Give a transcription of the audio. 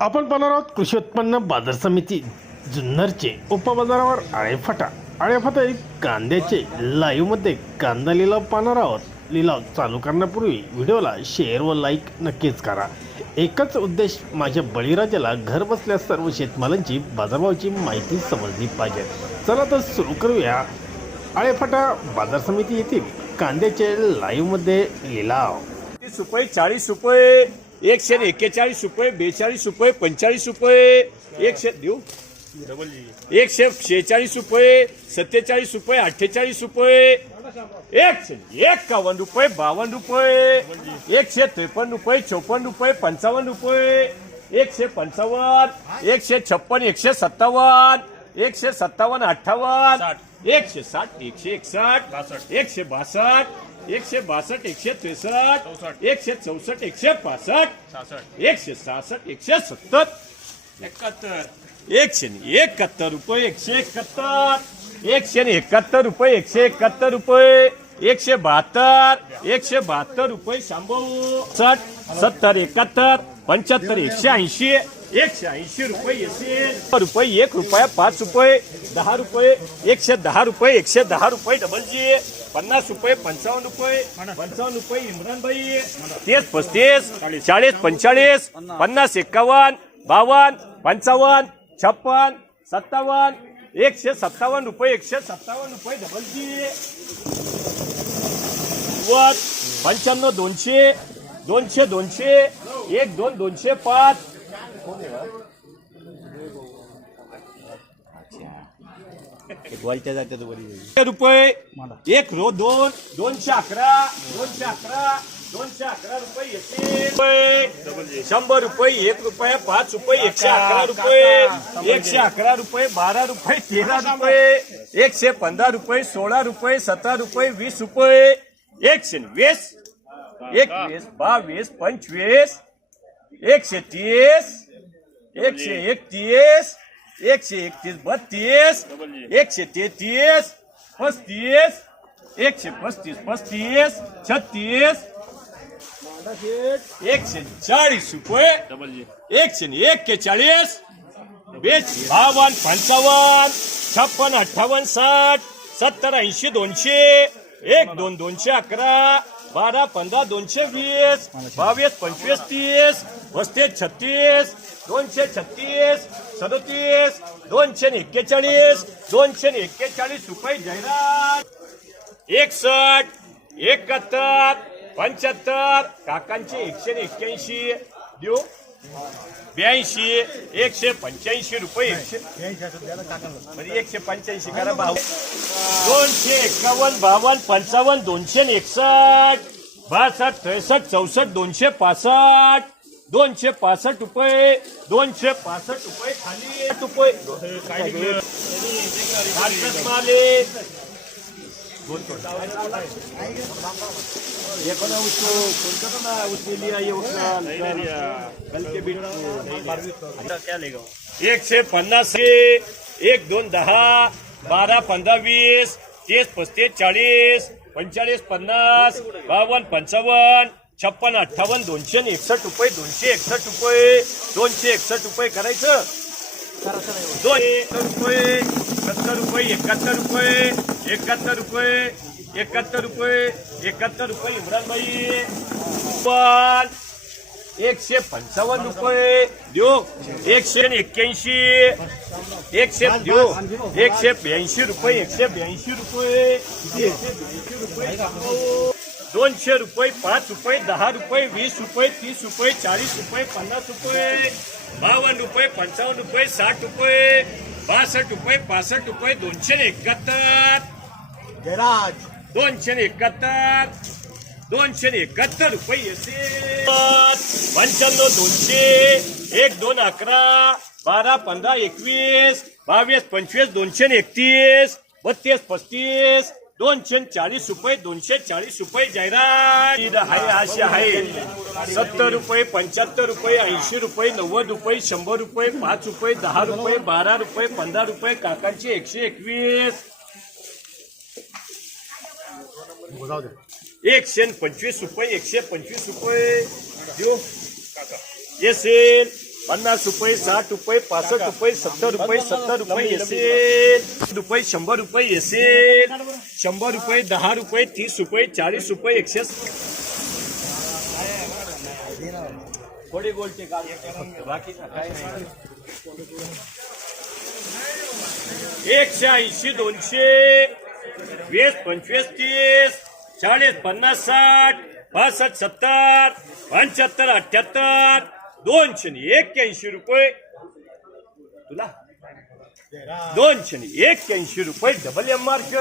आपण पाहणार आहोत कृषी उत्पन्न बाजार समिती जुन्नरचे उपबाजारावर आळेफाटा कांद्याचे लाईव्हमध्ये कांदा लिलाव पाहणार आहोत। लिलाव चालू करण्यापूर्वी व्हिडिओला शेअर व लाईक नक्कीच करा। एकच उद्देश, माझ्या बळीराजाला घर बसल्या सर्व शेतमालांची बाजारभावाची माहिती समजली पाहिजे। चला तर सुरू करूया। आळेफाटा बाजार समिती येथील कांद्याचे लाईव्हमध्ये लिलाव 30 रुपये, 40 रुपये, 141 रुपये, 42 रुपये, 45 रुपये, 100 देऊ 146 रुपये, 47 रुपये, 48 रुपये, 151 रुपये, 52 रुपये, 153 रुपये, 54 रुपये, 55 रुपये, 155, 156, 157, 157, 58, 160, 161, 162, 162, 163, 164, 165, 166, 170, 171 रुपये, 171, 171 रुपये, 171 रुपये, 172, 172 रुपये, 160, 70, 71, 75, 180, 180 रुपये, 100 रुपये, 1 रुपया, 5 रुपये, 10 रुपये, 110 रुपये, 110 रुपये, डबल जी 50 रुपये, 55 रुपये, 55 रुपये, इम्रान भाई 30, 35, 40, 45, 50, 51, 52, 55, 56, 57, 157 रुपये, 157 रुपये, डबल जी 95, 200, 200, 200, 1, 2, 205, रुपये, 1 रो 2, 211, 211, 211 रुपये, 100 रुपये, 1 रुपया, 5 रुपये, 111 रुपये, 111 रुपये, 12 रुपये, 13 रुपये, 115 रुपये, 16 रुपये, 17 रुपये, 20 रुपये, 120, 21, 22, 25, 130, 131, 131, 32, 133, 35, 135, 35, 36, 140 रुपये, 141, 52, 55, 56, 58, 60, 70, 80, 200, 1, 2, 211, 12, 15, 220, 22, 25, 30, 35, 36, 236, 37, 241, 241 रुपये, जाहिरात 61, 71, 75, काकांचे 181 देऊ 82, 185 रुपये, 185 करा भाऊ 251, 52, 55, 261, 62, 63, 64, 265 रुपये, 265 रुपये, खाली रुपये माले एक से 50, 1, 2, 10, 12, 15, 20, 30, 35, 40, 45, 50, 52, 55, 56, 58, 261 रुपये, 261 रुपये, 261 रुपये करायचं 271 रुपये, 70 रुपये, 71 रुपये, 71 रुपये, 71 रुपये, 71 रुपये, इम्रान भाई 155 रुपये देऊ 181, 100 देऊ 182 रुपये, 182 रुपये, 182 रुपये, 200 रुपये, 5 रुपये, 10 रुपये, 20 रुपये, 30 रुपये, 40 रुपये, 50 रुपये, 52 रुपये, 55 रुपये, 60 रुपये, 62 रुपये, 65 रुपये, 271, 271, 271 रुपये, 95, 200, 1, 2, 11, 12, 15, 21, 22, 25, 231, 32, 35, 240 रुपये, 240 रुपये, जाहिरात आहे अशी आहे 70 रुपये, 75 रुपये, 80 रुपये, 90 रुपये, 100 रुपये, 5 रुपये, 10 रुपये, 12 रुपये, 15 रुपये, काकांचे 121, 125 रुपये, 125 रुपये देऊ येसेल 50 रुपये 60 रुपये 65 रुपये 70 रुपये 70 रुपये येसेल रुपये 100 रुपये येसेल 100 रुपये 10 रुपये 30 रुपये 40 रुपये 100 थोडे गोलचे बाकी 180 200 20 25 30 40 50 60 65 70 75 78 281 रुपये तुला 281 रुपये डबल एम मार्क